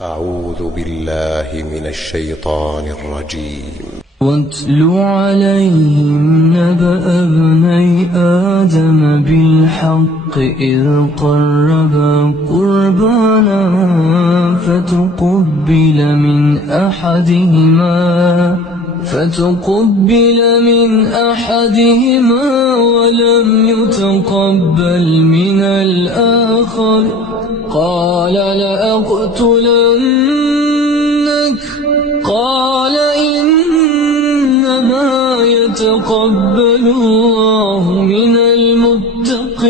أعوذ بالله من الشيطان الرجيم. واتل عليهم نبأ ابني آدم بالحق إذ قربا قربانا فتقبل من أحدهما ولم يتقبل من الآخر قال لأقتلنك قال إنما يتقبل الله من المتقين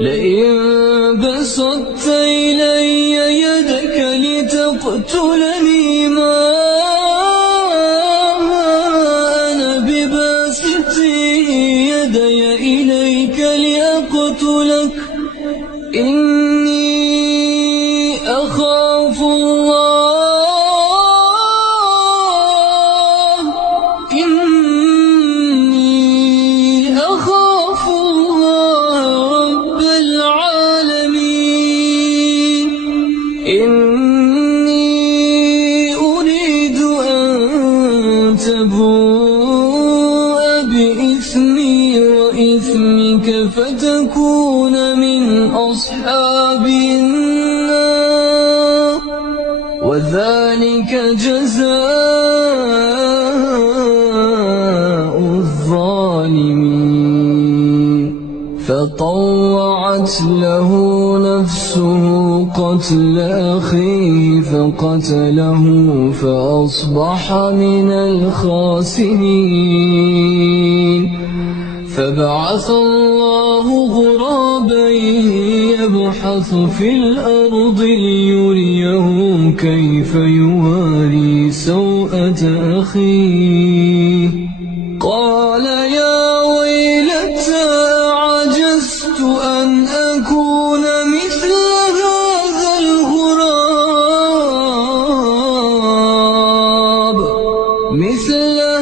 لئن بسطت إلي يدك لتقتلني ما أنا بباسط يدي إليك لأقتلك إني أخاف الله رب العالمين إني أريد أن تبوء بإثمي وإثمك فتكون من أصحاب النار وذلك جزاء الظالمين فطوعت له نفسه قتل أخيه فقتله فأصبح من الخاسرين فبعث الله غرابا يبحث في الأرض ليريه كيف يواري سوءة أخيه قال يا ويلتى عجزت أن أكون مثل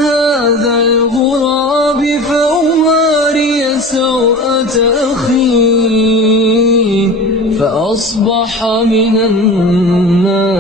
هذا الغراب فأواري سوءة أخي فأصبح من النادمين.